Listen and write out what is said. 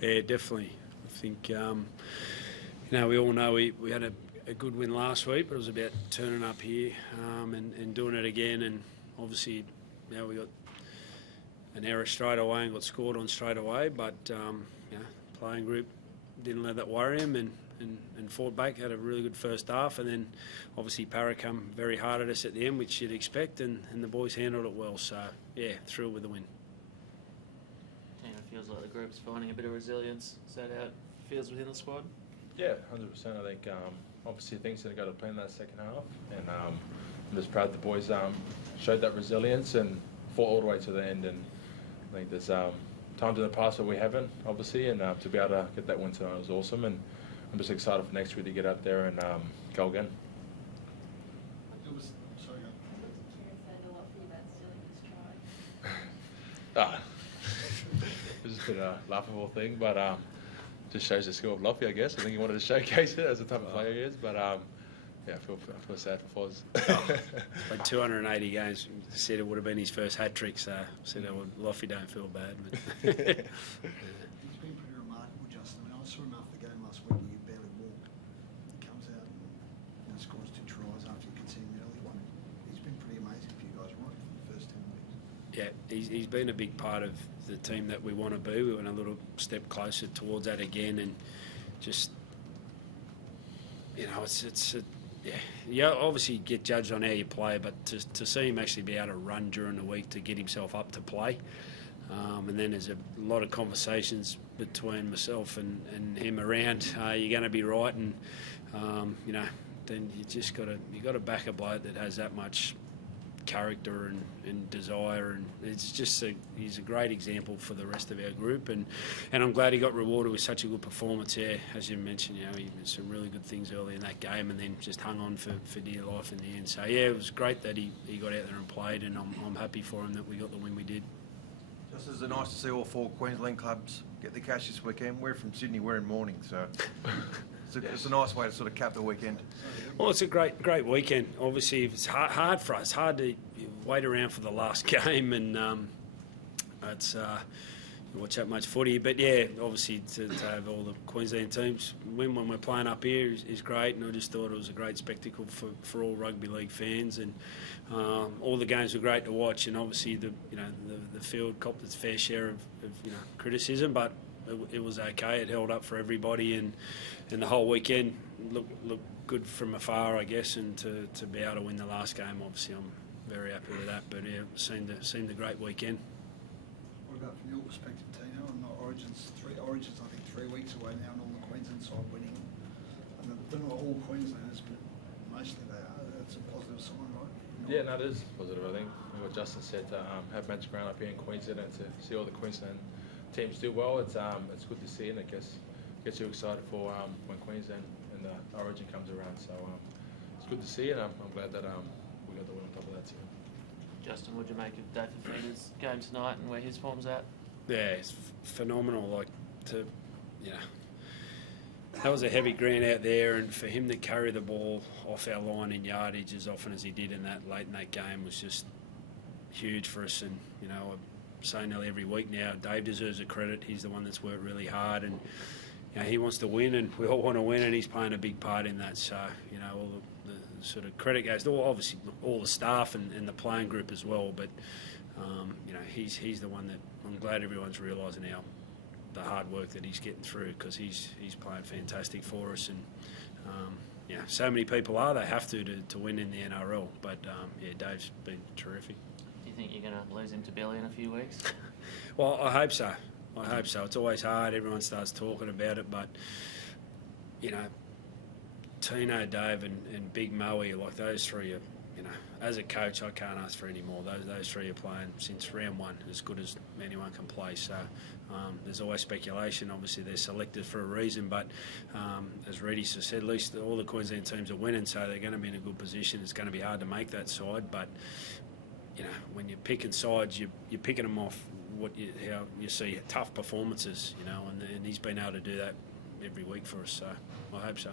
Yeah, definitely. I think, we all know we had a good win last week, but it was about turning up here and doing it again. And obviously, we got an error straight away and got scored on straight away. But, playing group didn't let that worry him and fought back, had a really good first half. And then, obviously, Parra come very hard at us at the end, which you'd expect, and the boys handled it well. So, yeah, thrilled with the win. It feels like the group's finding a bit of resilience. Is that how it feels within the squad? Yeah, 100%. I think obviously things didn't go to plan that second half, and I'm just proud the boys showed that resilience and fought all the way to the end. And I think there's times in the past where we haven't, obviously, and to be able to get that win tonight was awesome. And I'm just excited for next week to get out there and go again. It's just been a laughable thing, but just shows the skill of Loffy, I guess. I think he wanted to showcase it as the type of player he is, but I feel sad for Foz. Played 280 games. Said it would have been his first hat trick, so said Loffy don't feel bad. But It's been pretty remarkable, Justin. I mean, I saw him after the game last week. He barely walked. He comes out and scores 2 tries after you could see him early one. He's been pretty amazing for you guys, right, for the first 10 weeks. Yeah, he's been a big part of the team that we want to be. We went a little step closer towards that again, and just you obviously get judged on how you play, but to see him actually be able to run during the week to get himself up to play, and then there's a lot of conversations between myself and him around, you're going to be right, and then you got to back a bloke that has that much character and desire, and it's just he's a great example for the rest of our group, and I'm glad he got rewarded with such a good performance. Yeah, as you mentioned, he did some really good things early in that game, and then just hung on for dear life in the end. So yeah, it was great that he got out there and played, and I'm happy for him that we got the win we did. Just as nice to see all 4 Queensland clubs get the cash this weekend. We're from Sydney, we're in mourning, so it's a nice way to sort of cap the weekend. Well, it's a great weekend. Obviously, it's hard for us. It's hard to wait around for the last game, and it's watch that much footy. But yeah, obviously to have all the Queensland teams win when we're playing up here is great, and I just thought it was a great spectacle for all rugby league fans, and all the games were great to watch. And obviously the field copped its fair share of criticism, but it was okay. It held up for everybody, and the whole weekend looked good from afar, I guess, and to be able to win the last game, obviously I'm very happy with that. But yeah, it seemed a great weekend. What about from your perspective, Tino? And Origins, I think 3 weeks away now, and all the Queensland side winning. And they're not all Queenslanders, but mostly they are. That's a positive sign, right? Yeah, no, it is positive. I think what Justin said, to have magic ground up here in Queensland and to see all the Queensland teams do well, it's good to see, and it gets you excited for when Queensland and the Origin comes around. So it's good to see, and I'm glad that we got the win on top of that too. Justin, what do you make of David Fifita's game tonight and where his form's at? Yeah, it's phenomenal. That was a heavy green out there, and for him to carry the ball off our line in yardage as often as he did late in that game was just huge for us. And I say nearly every week now, Dave deserves the credit. He's the one that's worked really hard, and he wants to win, and we all want to win, and he's playing a big part in that. So all the sort of credit goes to obviously all the staff and the playing group as well. But he's the one that I'm glad everyone's realising now the hard work that he's getting through, because he's playing fantastic for us. And so many people they have to win in the NRL. But Dave's been terrific. Do you think you're going to lose him to Billy in a few weeks? Well, I hope so. It's always hard. Everyone starts talking about it, but Tino, Dave, and Big Moe, like those three are, as a coach, I can't ask for any more. Those three are playing since round 1 as good as anyone can play. So there's always speculation. Obviously, they're selected for a reason, but as Reedy said, at least all the Queensland teams are winning, so they're going to be in a good position. It's going to be hard to make that side, but when you're picking sides, you're picking them off how you see tough performances, and he's been able to do that every week for us. So I hope so.